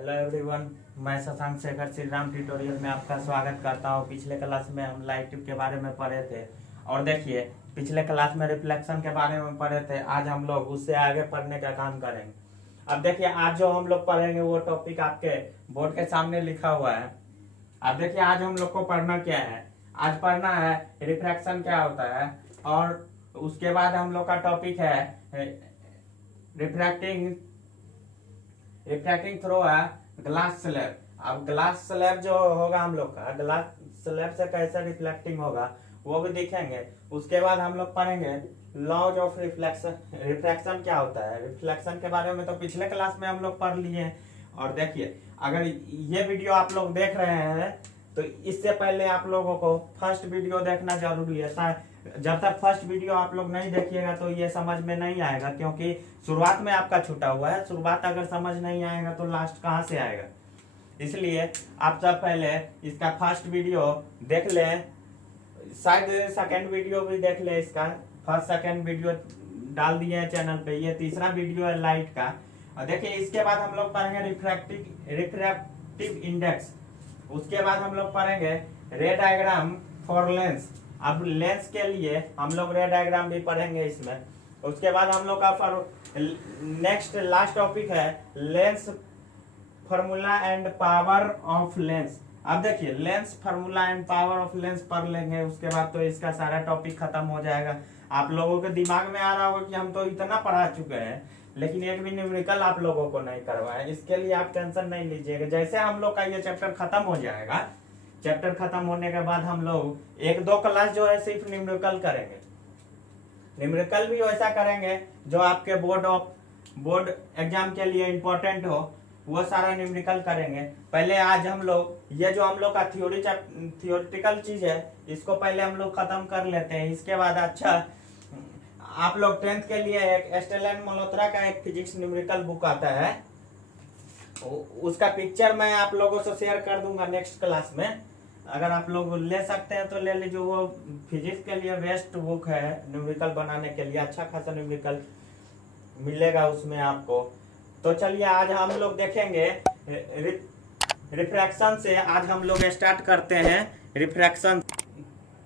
Hello everyone, मैं Shashank Shekhar Shri Ram tutorial में आपका स्वागत करता हूं। पिछले क्लास में हम लाइट के बारे में पढ़े थे और देखिए पिछले क्लास में रिफ्लेक्शन के बारे में पढ़े थे। आज हम लोग उससे आगे पढ़ने का काम करेंगे। अब देखिए आज जो हम लोग पढ़ेंगे वो टॉपिक आपके बोर्ड के सामने लिखा हुआ है। अब देखिए आज हम लोग को पढ़ना क्या है। आज पढ़ना है रिफ्रैक्शन क्या होता है और उसके बाद हम लोग का टॉपिक है रिफ्रैक्टिंग थ्रू है ग्लास स्लैब। अब ग्लास स्लैब जो होगा हम लोग का, ग्लास स्लैब से कैसे रिफ्लेक्टिंग होगा वो भी देखेंगे। उसके बाद हम लोग पढ़ेंगे लॉज ऑफ रिफ्लेक्शन। रिफ्लेक्शन क्या होता है, रिफ्लेक्शन के बारे में तो पिछले क्लास में हम लोग पढ़ लिए हैं। और देखिए अगर ये वीडियो आप लोग देख रहे हैं तो इससे पहले आप लोगों को फर्स्ट वीडियो देखना जरूरी है। जब तक फर्स्ट वीडियो आप लोग नहीं देखिएगा तो ये समझ में नहीं आएगा, क्योंकि शुरुआत में आपका छूटा हुआ है। शुरुआत अगर समझ नहीं आएगा तो लास्ट कहाँ से आएगा। इसलिए आप सब पहले इसका फर्स्ट वीडियो देख लें, शायद सेकंड वीडियो भी देख लें। इसका फर्स्ट सेकंड वीडियो डाल दिए हैं चैनल पे। ये तीसरा वीडियो है लाइट का। और देखिए इसके बाद हम लोग पढ़ेंगे रिफ्रैक्टिव इंडेक्स। उसके बाद हम लोग पढ़ेंगे रे डायग्राम फॉर लेंस। अब लेंस के लिए हम लोग रे डायग्राम भी पढ़ेंगे इसमें। उसके बाद हम लोग का नेक्स्ट लास्ट टॉपिक है lens formula and power of lens. अब देखिए lens formula and power of lens पढ़ लेंगे। उसके बाद तो इसका सारा टॉपिक खत्म हो जाएगा। आप लोगों के दिमाग में आ रहा होगा कि हम तो इतना पढ़ा चुके हैं लेकिन एक भी न्यूमेरिकल आप लोगों को नहीं करवाए। इसके लिए आप टेंशन नहीं लीजिएगा। जैसे हम लोग का ये चैप्टर खत्म हो जाएगा, चैप्टर खत्म होने के बाद हम लोग एक दो क्लास जो है सिर्फ न्यूमेरिकल करेंगे। न्यूमेरिकल भी वैसा करेंगे जो आपके बोर्ड एग्जाम के लिए इम्पोर्टेंट हो, वो सारा न्यूमेरिकल करेंगे। पहले आज हम लोग ये जो हम लोग का थियोरिटिकल चीज है इसको पहले हम लोग खत्म कर लेते हैं। इसके बाद अच्छा आप लोग 10th के लिए एक स्टेलन मल्होत्रा का एक फिजिक्स न्यूमेरिकल बुक आता है, उसका पिक्चर मैं आप लोगों से शेयर कर दूंगा नेक्स्ट क्लास में। अगर आप लोग ले सकते हैं तो ले लीजिए। वो फिजिक्स के लिए बेस्ट बुक है न्यूमेरिकल बनाने के लिए। अच्छा खासा न्यूमेरिकल मिलेगा उसमें आपको। तो चलिए आज हम लोग देखेंगे रिफ्रैक्शन से। आज हम लोग स्टार्ट करते हैं रिफ्रैक्शन।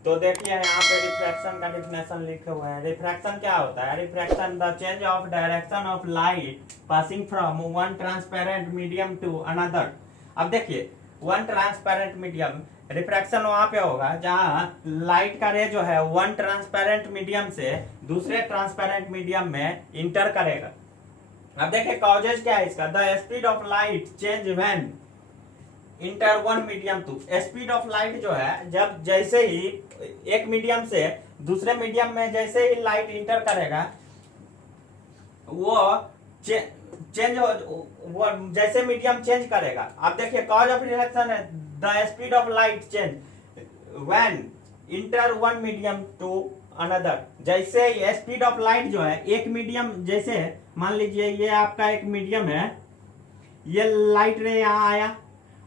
तो देखिए यहाँ पे रिफ्रैक्शन का डेफिनेशन लिखे हुए हैं। रिफ्रैक्शन क्या होता है? Refraction the change of direction of light passing from one transparent medium to another. अब देखिए वन ट्रांसपेरेंट मीडियम, रिफ्रैक्शन वहां पे होगा जहां लाइट का रे जो है वन ट्रांसपेरेंट मीडियम से दूसरे ट्रांसपेरेंट मीडियम में इंटर करेगा। अब देखिए कॉजेज क्या है इसका? The speed of light change when enter one medium to. Speed of light जो है जब जैसे ही एक मीडियम से दूसरे मीडियम में जैसे ही लाइट इंटर करेगा वो चेंज वो जैसे मीडियम चेंज करेगा। अब देखिए कॉज ऑफ रिफ्लेक्शन है the speed of light change when enter one medium to another. जैसे स्पीड ऑफ लाइट जो है एक मीडियम, जैसे मान लीजिए ये आपका एक मीडियम है, ये लाइट रे यहाँ आया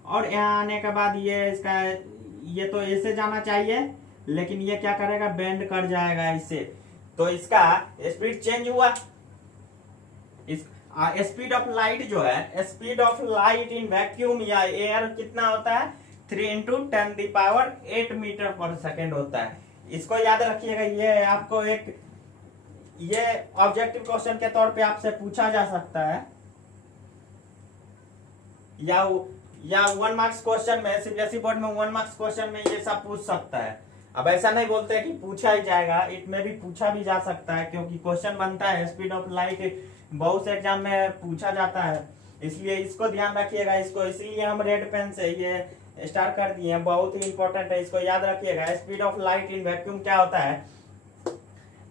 और यहाँ आने के बाद ये तो ऐसे जाना चाहिए लेकिन ये क्या करेगा, बेंड कर जाएगा इससे। तो इसका स्पीड चेंज हुआ। इस स्पीड ऑफ लाइट जो है, speed of light in vacuum या एयर कितना होता है? 3 × 10⁸ मीटर पर सेकेंड होता है। इसको याद रखिएगा। ये आपको एक ये ऑब्जेक्टिव क्वेश्चन के तौर पे आपसे पूछा जा सकता है या 1 मार्क्स क्वेश्चन में, सीबीएसई बोर्ड में 1 मार्क्स क्वेश्चन में ये सब पूछ सकता है। अब ऐसा नहीं बोलते कि पूछा ही जाएगा, इसमें भी पूछा भी जा सकता है क्योंकि क्वेश्चन बनता है। स्पीड ऑफ लाइट बहुत से एग्जाम में पूछा जाता है, इसलिए इसको ध्यान रखिएगा। इसको इसीलिए हम रेड पेन से ये स्टार्ट कर दिए हैं, बहुत ही इंपॉर्टेंट है, इसको याद रखिएगा। Speed of light in vacuum क्या होता है?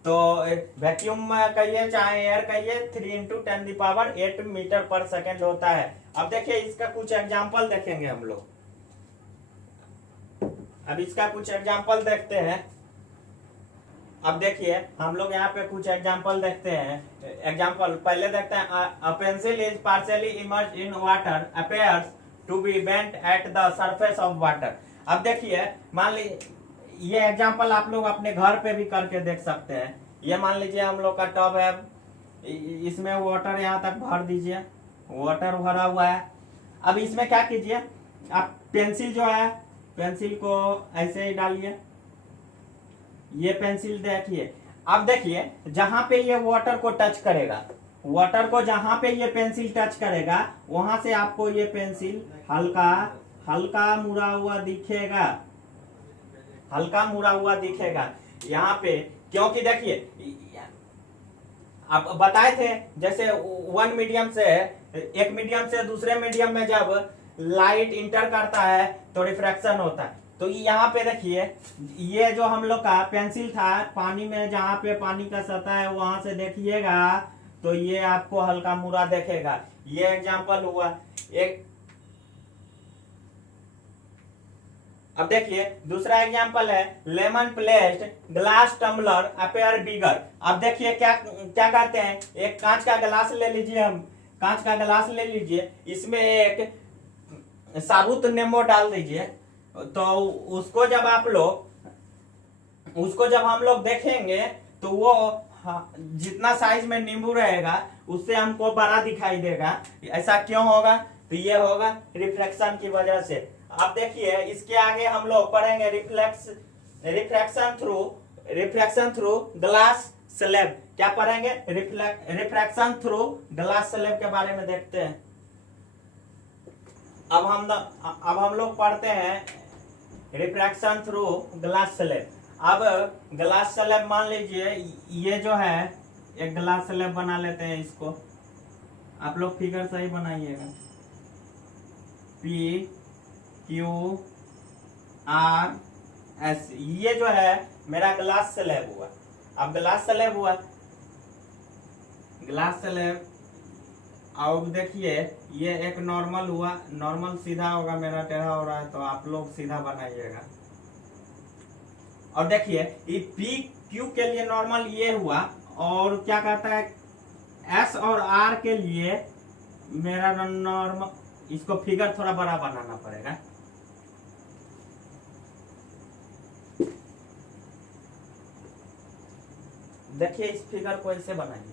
तो वैक्यूम कहिए चाहे एयर कहिए 3 × 10⁸ मीटर पर सेकेंड होता है। अब देखिए इसका कुछ एग्जांपल देखेंगे हम लोग। अब इसका कुछ एग्जांपल देखते हैं। अब देखिए हम लोग यहाँ पे कुछ एग्जांपल देखते हैं। एग्जांपल पहले देखते हैं। A pencil is partially immersed in water appears to be bent at the surface of water. अब देखिए मान लीजिए ये एग्जांपल आप लोग अपने घर पे भी करके देख सकते हैं। ये मान लीजिए हम लोग का टब है, इसमें वाटर यहाँ तक भर दीजिए, वाटर भरा हुआ है। अब इसमें क्या कीजिए, आप पेंसिल जो है, पेंसिल को ऐसे ही डालिए, ये पेंसिल देखिए। अब देखिए जहां पे ये वाटर को टच करेगा, वाटर को जहां पे ये पेंसिल टच करेगा, वहां से आपको ये पेंसिल हल्का हल्का मुड़ा हुआ दिखेगा, हल्का मुड़ा हुआ दिखेगा यहाँ पे। क्योंकि देखिए आप बताए थे, जैसे वन मीडियम से, एक मीडियम से दूसरे मीडियम में जब लाइट इंटर करता है तो रिफ्रैक्शन होता है। तो यहाँ पे देखिए, ये जो हम लोग का पेंसिल था, पानी में जहाँ पे पानी का सतह है वहां से देखिएगा तो ये आपको हल्का मुड़ा देखेगा। ये एग्जांपल हुआ एक। अब देखिए दूसरा एग्जांपल है, lemon placed glass tumbler appear bigger. अब देखिए क्या क्या कहते हैं, एक कांच का गिलास ले लीजिए, हम कांच का गिलास ले लीजिए, इसमें एक साबुत नींबू डाल दीजिए, तो उसको जब आप लोग, उसको जब हम लोग देखेंगे तो वो जितना साइज में नींबू रहेगा उससे हमको बड़ा दिखाई देगा। ऐसा क्यों होगा? तो ये होगा रिफ्लेक्शन की वजह से। अब देखिए इसके आगे हम लोग पढ़ेंगे रिफ्लेक्शन थ्रू ग्लास स्लैब। क्या पढ़ेंगे? रिफ्लेक्शन थ्रू ग्लास स्लैब के बारे में देखते हैं। अब हम लोग पढ़ते हैं रिफ्रैक्शन थ्रू ग्लास स्लैब। अब ग्लास स्लैब मान लीजिए, ये जो है एक ग्लास स्लैब बना लेते हैं, इसको आप लोग फिगर सही बनाइएगा, P Q R S, ये जो है मेरा ग्लास स्लैब हुआ। अब ग्लास स्लैब हुआ, ग्लास स्लैब। अब देखिए ये एक नॉर्मल हुआ, नॉर्मल सीधा होगा, मेरा टेढ़ा हो रहा है तो आप लोग सीधा बनाइएगा। और देखिए ये पी क्यू के लिए नॉर्मल ये हुआ, और क्या कहता है एस और आर के लिए मेरा नॉर्मल, इसको फिगर थोड़ा बड़ा बनाना पड़ेगा। देखिए इस फिगर को ऐसे बनाइए,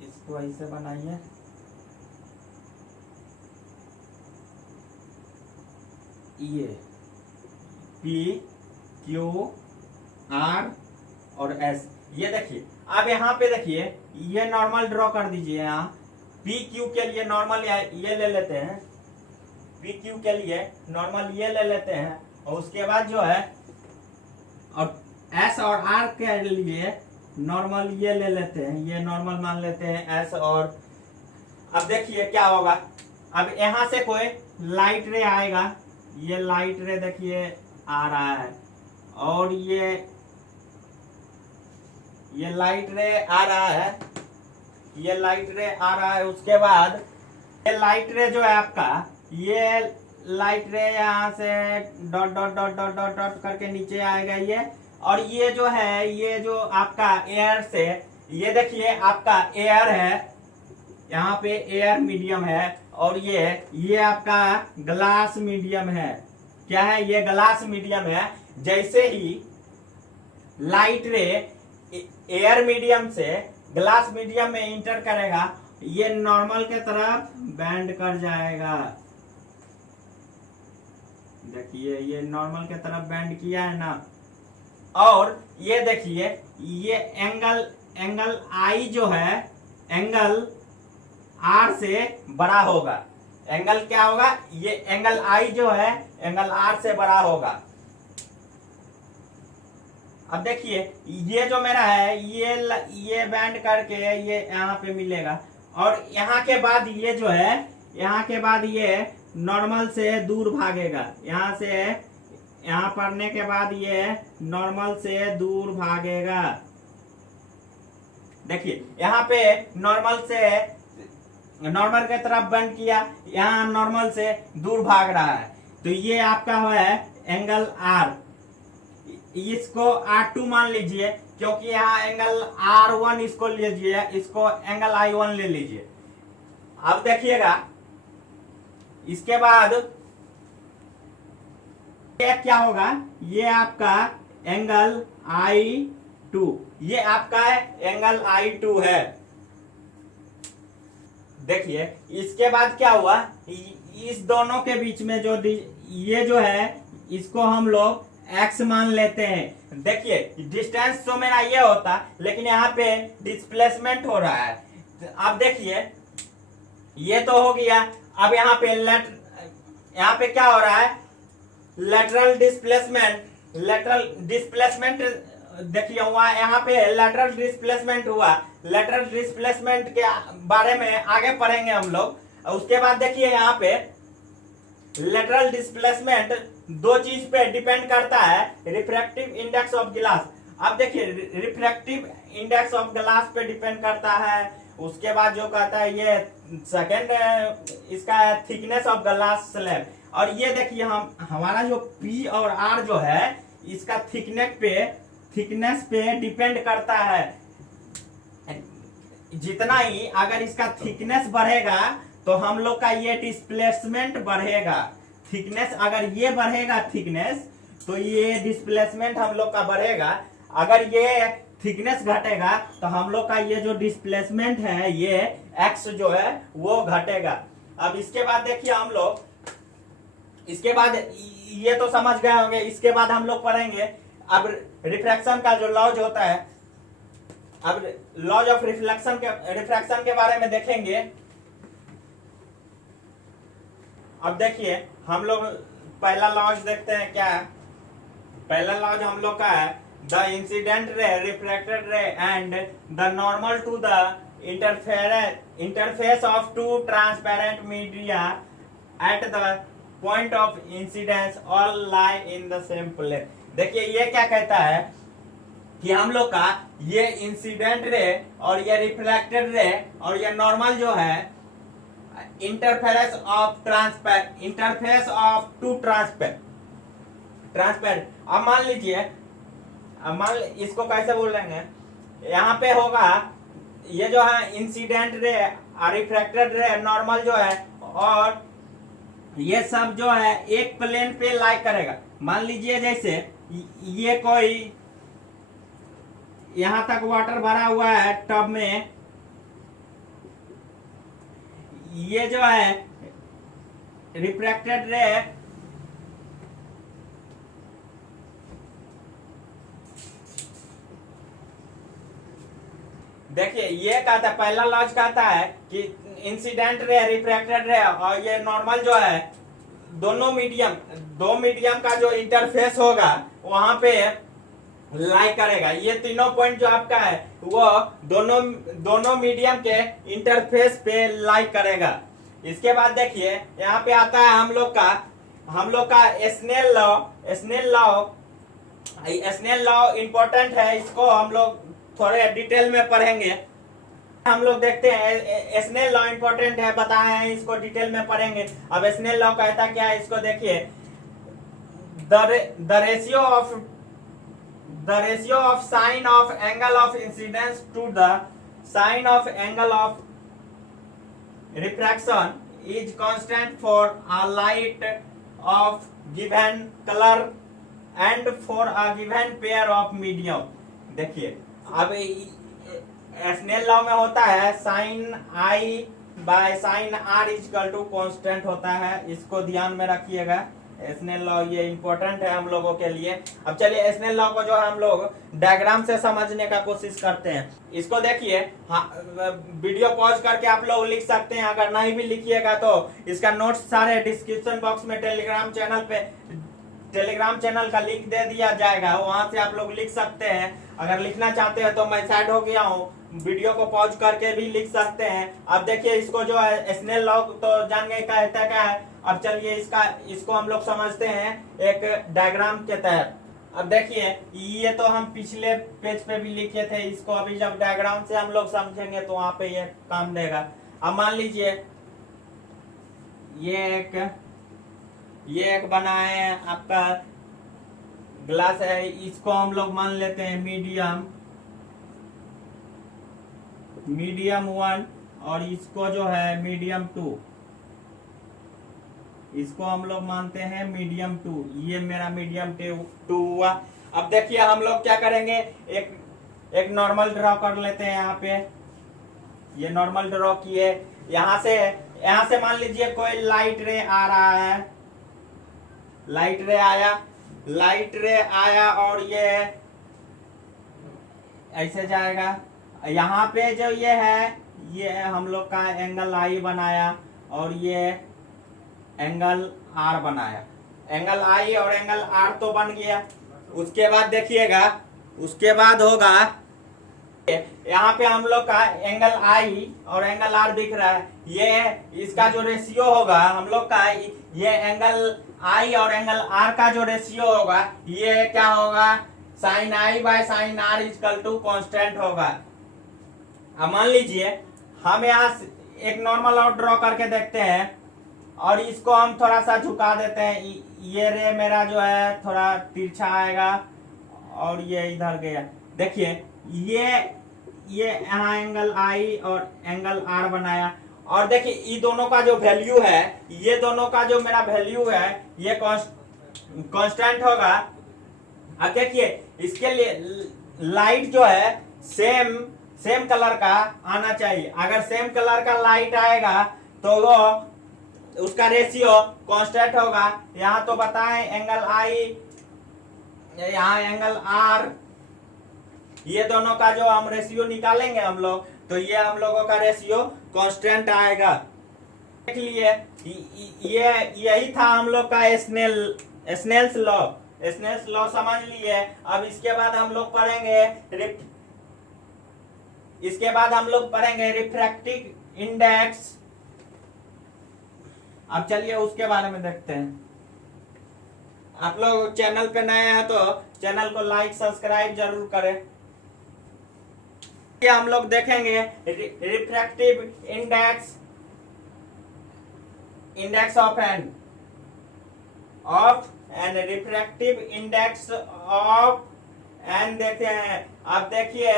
इसको ऐसे बनाइए, ये P Q R और S, ये देखिए। अब यहाँ पे देखिए ये नॉर्मल ड्रॉ कर दीजिए। यहाँ P Q के लिए नॉर्मल ये ले लेते हैं, P Q के लिए नॉर्मल ये ले लेते हैं, और उसके बाद जो है, और S और R के लिए नॉर्मल ये ले लेते हैं, ये नॉर्मल मान लेते हैं S और। अब देखिए क्या होगा, अब यहां से कोई लाइट रे आएगा, ये लाइट रे देखिए आ रहा है, और ये लाइट रे आ रहा है, ये लाइट रे आ रहा है। उसके बाद ये लाइट रे जो है आपका, ये लाइट रे यहाँ से dot dot dot dot dot dot करके नीचे आएगा ये। और ये जो है, ये जो आपका एयर से, ये देखिए आपका एयर है, यहाँ पे एयर मीडियम है, और ये आपका ग्लास मीडियम है। क्या है? ये ग्लास मीडियम है। जैसे ही लाइट रे एयर मीडियम से ग्लास मीडियम में इंटर करेगा, ये नॉर्मल के तरफ बेंड कर जाएगा। देखिए ये नॉर्मल के तरफ बेंड किया है ना। और ये देखिए ये एंगल आई जो है, एंगल आर से बड़ा होगा। एंगल क्या होगा? ये एंगल आई जो है एंगल आर से बड़ा होगा। अब देखिए ये जो मेरा है, ये बैंड करके ये यहाँ पे मिलेगा, और यहाँ के बाद ये जो है, यहाँ के बाद ये नॉर्मल से दूर भागेगा। यहाँ से यहाँ पढ़ने के बाद ये नॉर्मल से दूर भागेगा। देखिए यहाँ पे नॉर्मल के तरफ बेंड किया, यहाँ नॉर्मल से दूर भाग रहा है, तो ये आपका है एंगल आर। इसको R2 मान लीजिए, क्योंकि यहाँ एंगल R1 इसको लीजिए, इसको एंगल I1 ले लीजिए। अब देखिएगा इसके बाद ये क्या होगा, ये आपका एंगल I2, ये आपका एंगल I2 है। देखिए इसके बाद क्या हुआ, इस दोनों के बीच में जो ये जो है इसको हम लोग x मान लेते हैं। देखिए डिस्टेंस तो मेरा ये होता, लेकिन यहाँ पे डिस्प्लेसमेंट हो रहा है। अब देखिए ये तो हो गया। अब यहाँ पे क्या हो रहा है, लेटरल डिस्प्लेसमेंट देखिए हुआ। यहाँ पे लेटरल डिस्प्लेसमेंट हुआ। लेटरल डिस्प्लेसमेंट के बारे में आगे पढ़ेंगे हम लोग। उसके बाद देखिए यहाँ पे लेटरल डिस्प्लेसमेंट दो चीज पे डिपेंड करता है, रिफ्रैक्टिव इंडेक्स ऑफ ग्लास। अब देखिए रिफ्रैक्टिव इंडेक्स ऑफ ग्लास पे डिपेंड करता है। उसके बाद जो कहता है ये सेकेंड इसका थिकनेस ऑफ ग्लास स्लैब। और ये देखिए हमारा जो P और R जो है इसका थिकनेस पे डिपेंड करता है। जितना ही अगर इसका थिकनेस बढ़ेगा तो हम लोग का ये डिस्प्लेसमेंट बढ़ेगा। थिकनेस अगर ये बढ़ेगा थिकनेस, तो ये डिस्प्लेसमेंट हम लोग का बढ़ेगा। अगर ये थिकनेस घटेगा तो हम लोग का ये जो डिस्प्लेसमेंट है ये x जो है वो घटेगा। अब इसके बाद देखिए हम लोग, इसके बाद ये तो समझ गए होंगे। इसके बाद हम लोग पढ़ेंगे अब रिफ्रैक्शन का जो लॉज होता है। अब लॉज ऑफ रिफ्रैक्शन के बारे में देखेंगे। अब देखिए हम लोग पहला लॉज देखते हैं क्या है। पहला लॉज हम लोग का है the incident ray, refracted ray and the normal to the interface of two transparent media at the point of incidence all lie in the same plane. देखिए ये क्या कहता है कि हम लोग का ये इंसिडेंट रे और ये रिफ्लेक्टेड रे और ये नॉर्मल जो है इंटरफेरेंस ऑफ टू ट्रांसपेरेंट। अब मान लीजिए, इसको कैसे बोलेंगे, यहाँ पे होगा ये जो है इंसिडेंट रे, रिफ्रैक्टेड रे, नॉर्मल जो है, और ये सब जो है एक प्लेन पे लाई करेगा। मान लीजिए जैसे ये कोई यहां तक वाटर भरा हुआ है टब में, ये जो है रिफ्रैक्टेड रे देखिए ये कहता है, पहला लॉज कहता है कि इंसिडेंट रे, रिफ्रैक्टेड रे और ये नॉर्मल जो है दो मीडियम का जो इंटरफेस होगा वहां पे लाई करेगा। ये तीनों पॉइंट जो आपका है वो दोनों मीडियम के इंटरफेस पे लाई करेगा। इसके बाद देखिए यहाँ पे आता है हम लोग का स्नेल लॉ इंपॉर्टेंट है। इसको हम लोग थोड़े डिटेल में पढ़ेंगे। हम लोग देखते हैं स्नेल लॉ इंपॉर्टेंट है, बताए हैं, इसको डिटेल में पढ़ेंगे। अब स्नेल लॉ कहता क्या है, इसको देखिए, the ratio of sine of angle of incidence to the sine of angle of refraction is constant for a light of given colour and for a given pair of medium. देखिए अब Snell law में होता है sine I by sine R equal to constant होता है। इसको ध्यान में रखिएगा। स्नेल लॉ ये इंपॉर्टेंट है हम लोगों के लिए। अब चलिए स्नेल लॉ को जो हम लोग डायग्राम से समझने का कोशिश करते हैं। इसको देखिए, वीडियो पॉज करके आप लोग लिख सकते हैं। अगर नहीं भी लिखिएगा तो इसका नोट्स सारे डिस्क्रिप्शन बॉक्स में टेलीग्राम चैनल का लिंक दे दिया जाएगा, वहां से आप लोग लिख सकते हैं। अगर लिखना चाहते हैं तो मैं साइड हो गया हूँ, वीडियो को पॉज करके भी लिख सकते हैं। अब देखिए इसको जो है स्नेल लॉ तो जान गए कहता क्या है। अब चलिए इसको हम लोग समझते हैं एक डायग्राम के तहत। अब देखिए ये तो हम पिछले पेज पे भी लिखे थे, इसको अभी जब डायग्राम से हम लोग समझेंगे तो वहां पे ये काम देगा। अब मान लीजिए ये एक बना है आपका ग्लास है, इसको हम लोग मान लेते हैं मीडियम 1 और इसको जो है मीडियम 2, इसको हम लोग मानते हैं मीडियम 2। ये मेरा मीडियम 2 हुआ। अब देखिए हम लोग क्या करेंगे, एक नॉर्मल ड्रॉ कर लेते हैं। यहाँ पे ये नॉर्मल ड्रॉ किए। यहाँ से मान लीजिए कोई लाइट रे आ रहा है, लाइट रे आया और ये ऐसे जाएगा। यहाँ पे जो ये है, ये हम लोग का एंगल आई बनाया और ये एंगल आर बनाया। एंगल आई और एंगल आर तो बन गया। उसके बाद देखिएगा, उसके बाद होगा यहाँ पे हम लोग का एंगल आई और एंगल आर दिख रहा है। ये इसका जो रेशियो होगा हम लोग का, ये एंगल आई और एंगल आर का जो रेशियो होगा, ये क्या होगा, sine I by sine R equal to constant होगा। अब मान लीजिए हम यहाँ एक नॉर्मल आउट ड्रॉ करके देखते हैं और इसको हम थोड़ा सा झुका देते हैं। ये रे मेरा जो है थोड़ा तिरछा आएगा और ये इधर गया। देखिए ये यहाँ एंगल आई और एंगल आर बनाया और देखिए ये दोनों का जो वैल्यू है, ये दोनों का जो मेरा वैल्यू है ये कांस्टेंट होगा। अब देखिए इसके लिए लाइट जो है सेम कलर का आना चाहिए। अगर सेम कलर का लाइट आएगा तो वो उसका रेशियो कांस्टेंट होगा। यहाँ तो बताएं एंगल आई, यहाँ एंगल आर, ये दोनों का जो हम रेशियो निकालेंगे हम लोग, तो ये हम लोगों का रेशियो कांस्टेंट आएगा। देख लिए ये यही था हम लोग का स्नेल्स लॉ समझ लिए। अब इसके बाद हम लोग पढ़ेंगे रिफ्रैक्टिव इंडेक्स। अब चलिए उसके बारे में देखते हैं। आप लोग चैनल पे नए हैं तो चैनल को लाइक सब्सक्राइब जरूर करें। हम लोग देखेंगे refractive index of N refractive index of N देखते हैं। अब देखिए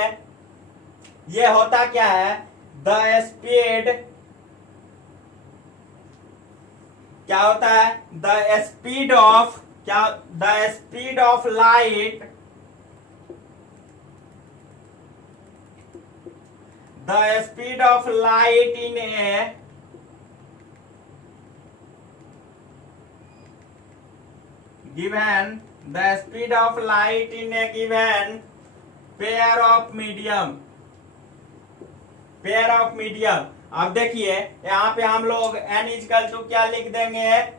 ये होता क्या है, द स्पीड क्या होता है, the speed of light, the speed of light in a given pair of medium। अब देखिए यहाँ पे हम लोग n इक्वल टू क्या लिख देंगे,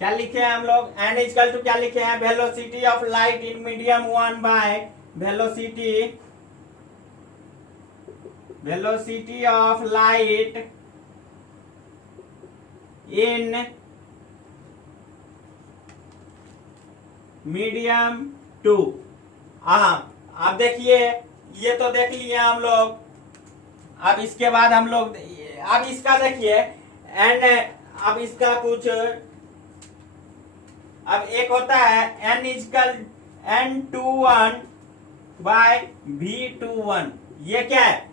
क्या लिखे हैं हम लोग, n इक्वल टू क्या लिखे हैं, velocity of light in medium 1 by velocity of light in medium 2। अब देखिए ये तो देख लिए हम लोग। अब इसके बाद हम लोग अब इसका देखिए अब इसका कुछ, अब एक होता है n21 बाय v21, ये क्या है,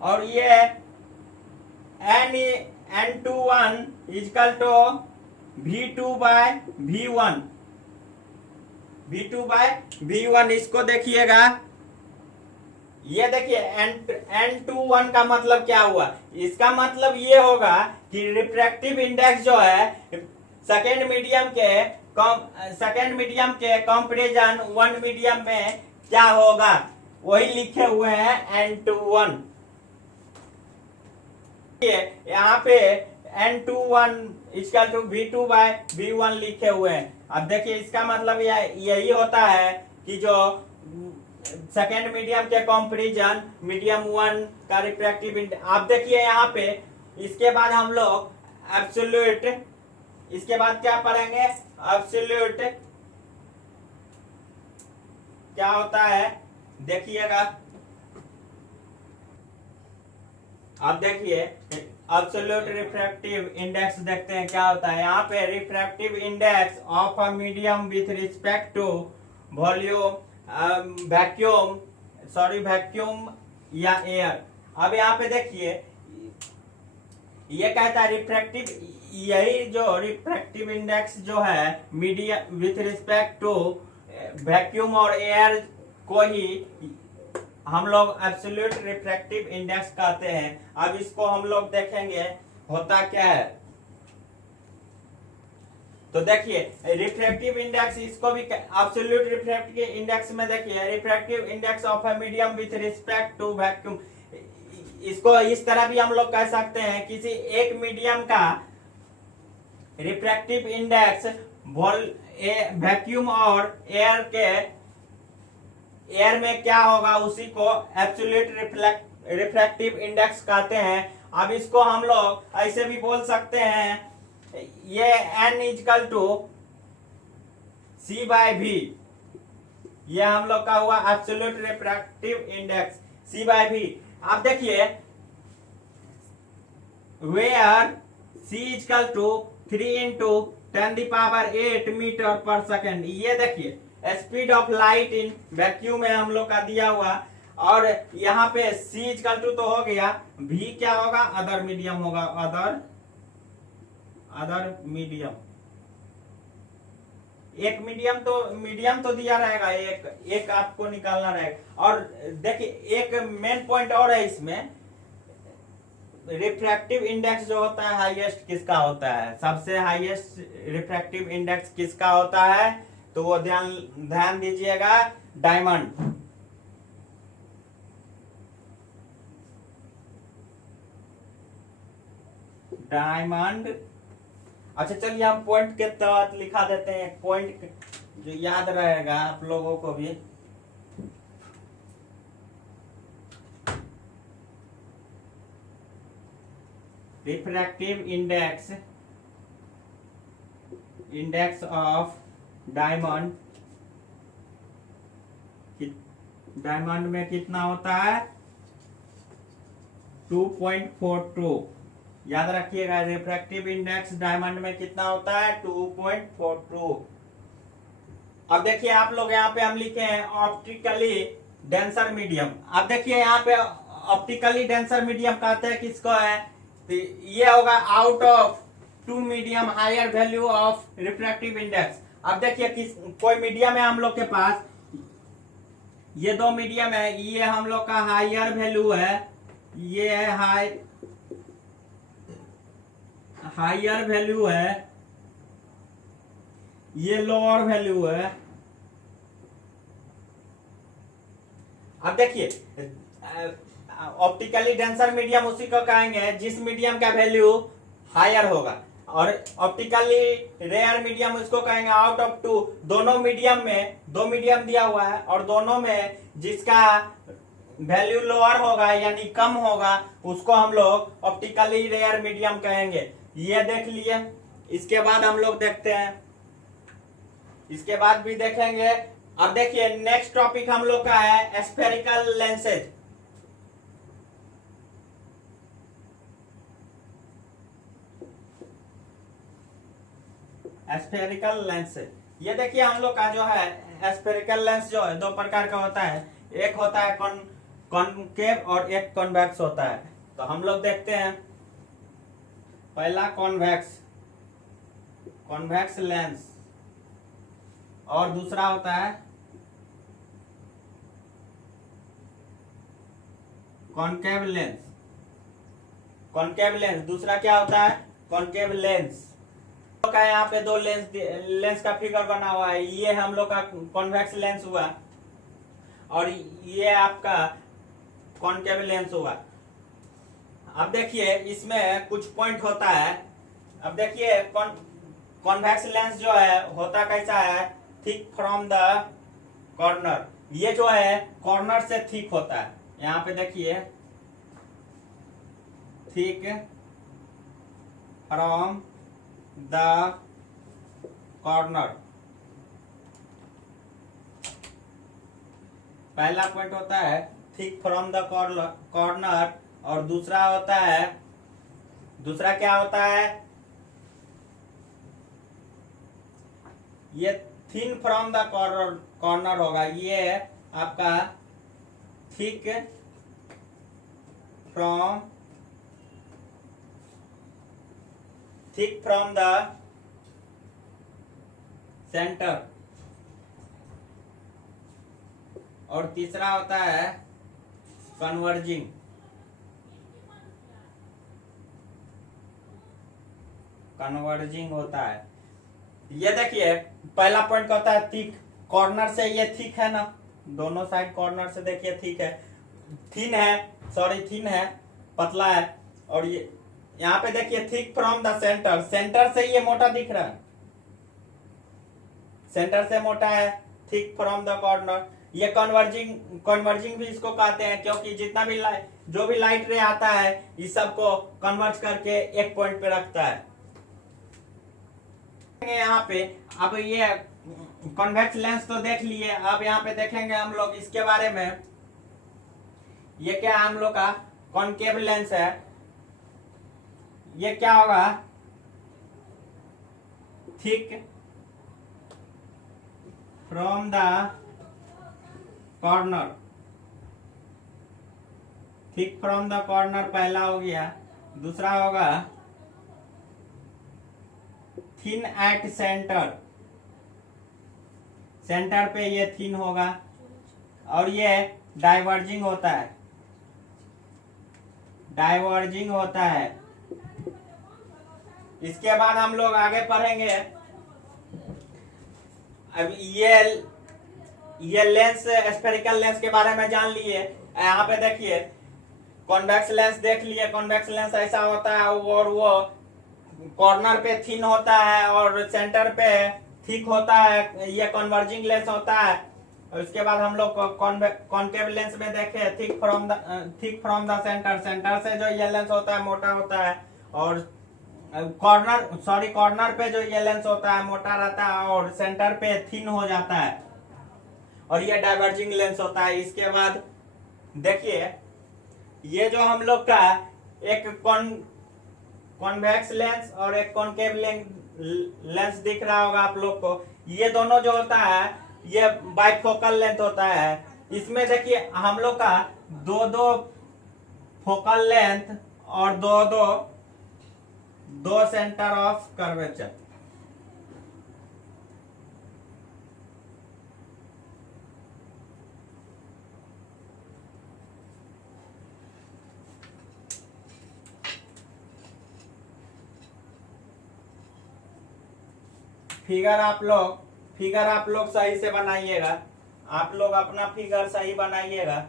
और ये n21 equal to v2 bye v1। इसको देखिएगा, ये देखिए n21 का मतलब क्या हुआ, इसका मतलब ये होगा कि रिफ्रैक्टिव इंडेक्स जो है सेकेंड मीडियम के कंपैरिजन वन मीडियम में क्या होगा, वही लिखे हुए हैं n21। यहाँ पे n21 equal to v2 bye v1 लिखे हुए हैं। अब देखिए इसका मतलब यही होता है कि जो सेकेंड मीडियम के कंपैरिजन मीडियम 1 का रिफ्रैक्टिव इंडेक्स। आप देखिए यहाँ पे इसके बाद हम लोग एब्सोल्यूट, इसके बाद क्या पढ़ेंगे, एब्सोल्यूट क्या होता है देखिएगा। अब देखिए एब्सोल्यूट रिफ्रैक्टिव इंडेक्स देखते हैं क्या होता है। यहाँ पे refractive index of a medium with respect to volume vacuum या एयर। अब यहाँ पे देखिए ये कहता है रिफ्रैक्टिव, यही जो रिफ्रैक्टिव इंडेक्स जो है media with respect to vacuum और एयर को ही हम लोग एब्सोल्यूट रिफ्रैक्टिव इंडेक्स कहते हैं। अब इसको हम लोग देखेंगे होता क्या है। तो देखिए रिफ्रैक्टिव इंडेक्स, इसको भी एब्सोल्यूट रिफ्रैक्टिव इंडेक्स में देखिए refractive index of a medium with respect to vacuum, इसको इस तरह भी हम लोग कह सकते हैं किसी एक मीडियम का रिफ्रैक्टिव इंडेक्स वैक्यूम और एयर में क्या होगा उसी को एब्सोल्यूट रिफ्रैक्टिव इंडेक्स कहते हैं। अब इसको हम लोग ऐसे भी बोल सकते हैं, ये n इजकल टू C/V, ये हम लोग का हुआ एब्सोल्यूट रिफ्रैक्टिव इंडेक्स C/V। अब देखिए where C is equal to 3 into 10⁸ metre पर सेकेंड, ये देखिए speed of light in vacuum में हम लोग का दिया हुआ, और यहाँ पे C इजकल टू तो हो गया, V क्या होगा अदर मीडियम होगा, अदर मीडियम, एक मीडियम तो दिया रहेगा, एक आपको निकालना रहेगा। और देखिए एक मेन पॉइंट और है इसमें, रिफ्रैक्टिव इंडेक्स जो होता है हाईएस्ट किसका होता है, सबसे हाईएस्ट रिफ्रैक्टिव इंडेक्स किसका होता है, तो वो ध्यान दीजिएगा, डायमंड। अच्छा चलिए हम पॉइंट के तहत लिखा देते हैं, पॉइंट जो याद रहेगा आप लोगों को भी। रिफ्रैक्टिव इंडेक्स ऑफ डायमंड में कितना होता है 2.42, याद रखिएगा रिफ्रैक्टिव इंडेक्स डायमंड में कितना होता है 2.42। अब देखिए आप लोग यहाँ पे हम लिखे हैं ऑप्टिकली डेंसर मीडियम। अब देखिए यहाँ पे ऑप्टिकली डेंसर मीडियम कहते हैं किसको है, तो ये होगा out of two medium higher value of refractive index. अब देखिए कोई मीडियम है हम लोग के पास, ये दो मीडियम है, ये हम लोग का हायर वैल्यू है, ये है हायर वैल्यू है, ये लोअर वैल्यू है। अब देखिए ऑप्टिकली डेंसर मीडियम उसी को कहेंगे जिस मीडियम का वैल्यू हायर होगा, और ऑप्टिकली रेयर मीडियम उसको कहेंगे आउट ऑफ टू, दोनों मीडियम में दो मीडियम दिया हुआ है और दोनों में जिसका वैल्यू लोअर होगा यानी कम होगा उसको हम लोग ऑप्टिकली रेयर मीडियम कहेंगे। ये देख लिए, इसके बाद हम लोग देखते हैं, इसके बाद भी देखेंगे। अब देखिए नेक्स्ट टॉपिक हम लोग का है स्फेरिकल लेंसेज। स्फेरिकल लेंस, ये देखिए हम लोग का जो है स्फेरिकल लेंस जो है दो प्रकार का होता है, एक होता है कॉनकेव और एक कॉन्वेक्स होता है। तो हम लोग देखते हैं पहला कॉन्वेक्स लेंस, और दूसरा होता है कॉनकेव लेंस। दूसरा क्या होता है कॉनकेव लेंस का। यहाँ पे दो लेंस का फिगर बना हुआ है, ये हम लोग का कॉन्वेक्स लेंस हुआ और ये आपका कॉनकेव लेंस हुआ। अब देखिए इसमें कुछ पॉइंट होता है। अब देखिए कॉन्वेक्स लेंस जो है होता कैसा है, थिक फ्रॉम द कॉर्नर, ये जो है कॉर्नर से थिक होता है। यहाँ पे देखिए थिक फ्रॉम द कॉर्नर, पहला पॉइंट होता है थिक फ्रॉम द कॉर्नर, और दूसरा होता है दूसरा क्या होता है, ये थिन फ्रॉम द कॉर्नर होगा, ये आपका थिक फ्रॉम द सेंटर। और तीसरा होता है कन्वर्जिंग। होता है, ये देखिए पहला पॉइंट होता है थिक, कॉर्नर से ये थिक है ना, दोनों साइड कॉर्नर से देखिए थिक है, थिन है, पतला है। और ये यहाँ पे देखिए thick from the centre, centre से ये मोटा दिख रहा है, सेंटर से मोटा है, थिक फ्रॉम द कॉर्नर। ये कन्वर्जिंग भी इसको कहते हैं, क्योंकि जितना भी जो भी लाइट रे आता है इस सबको कन्वर्ज करके एक पॉइंट पे रखता है। यहाँ पे अब ये कॉन्वेक्स लेंस तो देख लिए, अब यहाँ पे देखेंगे हम लोग इसके बारे में, ये क्या हम लोग का कॉनकेव लेंस है। ये क्या होगा, thick from the corner, thick from the corner पहला हो गया। दूसरा होगा थिन एट सेंटर, सेंटर पे ये थिन होगा। और ये डाइवर्जिंग होता है, इसके बाद हम लोग आगे पढ़ेंगे। अब ये लेंस, स्फेरिकल लेंस के बारे में जान लिए। यहाँ पे देखिए कॉन्वेक्स लेंस देख लिए, कॉन्वेक्स लेंस ऐसा होता है और वो कॉर्नर पे थिन होता है और सेंटर पे थिक होता है, ये कन्वर्जिंग लेंस होता है। और उसके बाद हम लोग कॉनकेव लेंस में देखे thick from the centre, centre से जो ये लेंस होता है मोटा होता है, और कॉर्नर पे जो ये लेंस होता है मोटा रहता है और सेंटर पे थिन हो जाता है, और ये डाइवर्जिंग लेंस होता है। इसके बाद देखिए ये जो हम लोग का एक कॉन्वेक्स लेंस और एक कॉनकेव लेंस दिख रहा होगा आप लोग को, ये दोनों जो होता है ये बाइफोकल लेंथ होता है। इसमें देखिए हम लोग का दो फोकल लेंथ और दो सेंटर ऑफ कर्वेचर। फिगर आप लोग सही से बनाइएगा, आप लोग अपना फिगर सही बनाइएगा।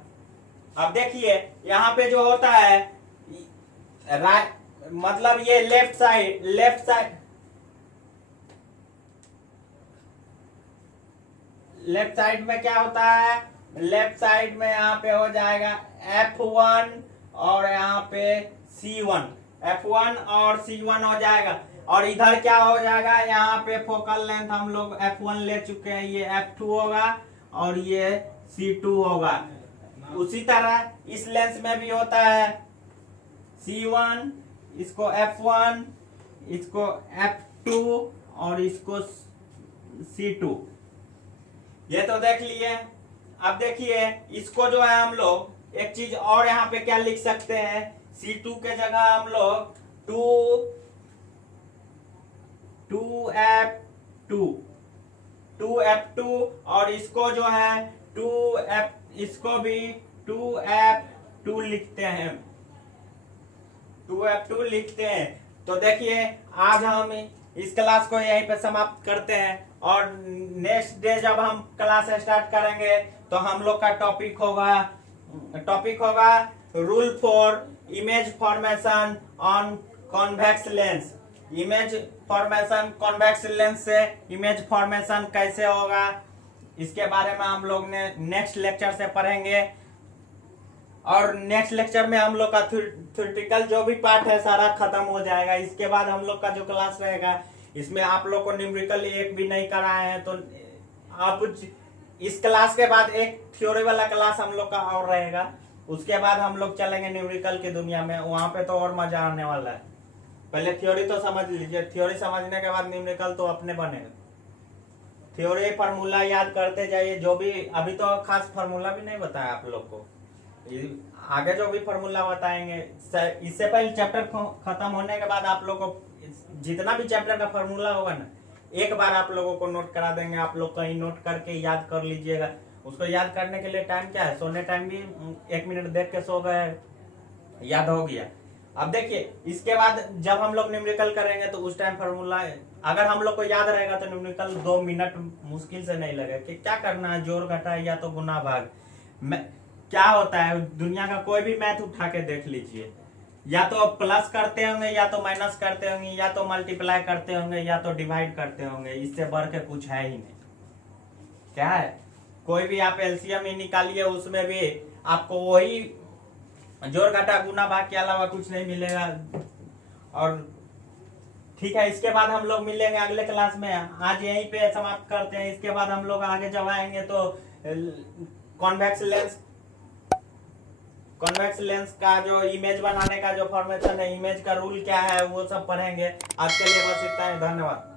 अब देखिए यहाँ पे जो होता है मतलब ये लेफ्ट साइड में क्या होता है, लेफ्ट साइड में यहाँ पे हो जाएगा F1 और यहाँ पे C1, F1 और C1 हो जाएगा। और इधर क्या हो जाएगा, यहाँ पे फोकल लेंथ हम लोग F1 ले चुके हैं, ये F2 होगा और ये C2 होगा। उसी तरह इस लेंस में भी होता है C1, इसको F1, इसको F2 और इसको C2। ये तो देख लिए। अब देखिए इसको जो है हम लोग एक चीज और यहाँ पे क्या लिख सकते हैं, C2 के जगह हम लोग 2F2 और इसको जो है 2F, इसको भी 2F2 लिखते हैं, 2F2 लिखते हैं। तो देखिए आज हम इस क्लास को यहीं पे समाप्त करते हैं, और नेक्स्ट डे जब हम क्लास स्टार्ट करेंगे तो हम लोग का टॉपिक होगा rule for image formation on convex lens. Image formation convex lens से इमेज फॉर्मेशन कैसे होगा, इसके बारे में हम लोग ने नेक्स्ट लेक्चर से पढ़ेंगे। और नेक्स्ट लेक्चर में हम लोग का थ्योरेटिकल जो भी पार्ट है सारा खत्म हो जाएगा। इसके बाद हम लोग का जो क्लास रहेगा इसमें आप लोग को न्यूमेरिकल एक भी नहीं कराए हैं, तो आप इस क्लास के बाद एक थ्योरी वाला क्लास हम लोग का और रहेगा। उसके बाद हम लोग चलेंगे न्यूमेरिकल की दुनिया में, वहां पे तो और मजा आने वाला है। पहले थ्योरी तो समझ लीजिए, थ्योरी समझने के बाद न्यूमेरिकल तो अपने बनेगा। थ्योरी फार्मूला याद करते जाइए, जो भी अभी तो खास फार्मूला भी नहीं बताया आप लोग को, आगे जो भी फार्मूला बताएंगे इससे पहले चैप्टर खत्म होने के बाद आप लोग को जितना भी चैप्टर का फार्मूला होगा ना, एक बार आप लोगों को नोट करा देंगे। आप लोग कहीं नोट करके याद कर लीजिएगा। उसको याद करने के लिए टाइम क्या है, सोने टाइम भी 1 मिनट देख के सो गए, याद हो गया। अब देखिए इसके बाद जब हम लोग न्यूमेरिकल करेंगे तो उस टाइम फार्मूला अगर हम लोग को याद रहेगा तो न्यूमेरिकल 2 मिनट मुश्किल से नहीं लगे कि क्या करना है, जोड़ घटाए या तो गुना भाग। क्या होता है दुनिया का कोई भी मैथ उठा के देख लीजिए, या तो प्लस करते होंगे, या तो माइनस करते होंगे, या तो मल्टीप्लाई करते होंगे, या तो डिवाइड करते होंगे। इससे बढ़ के कुछ है ही नहीं। क्या है, कोई भी आप एलसीएम ही निकालिए, उसमें भी आपको वही जोड़ घटा गुना भाग के अलावा कुछ नहीं मिलेगा। और ठीक है, इसके बाद हम लोग मिलेंगे अगले क्लास में। आज यहीं पे समाप्त करते हैं। इसके बाद हम लोग आगे जब आएंगे तो कॉन्वेक्स लेंस का जो इमेज बनाने का जो फॉर्मेशन है, इमेज का रूल क्या है, वो सब पढ़ेंगे। आज के लिए बस इतना ही, धन्यवाद।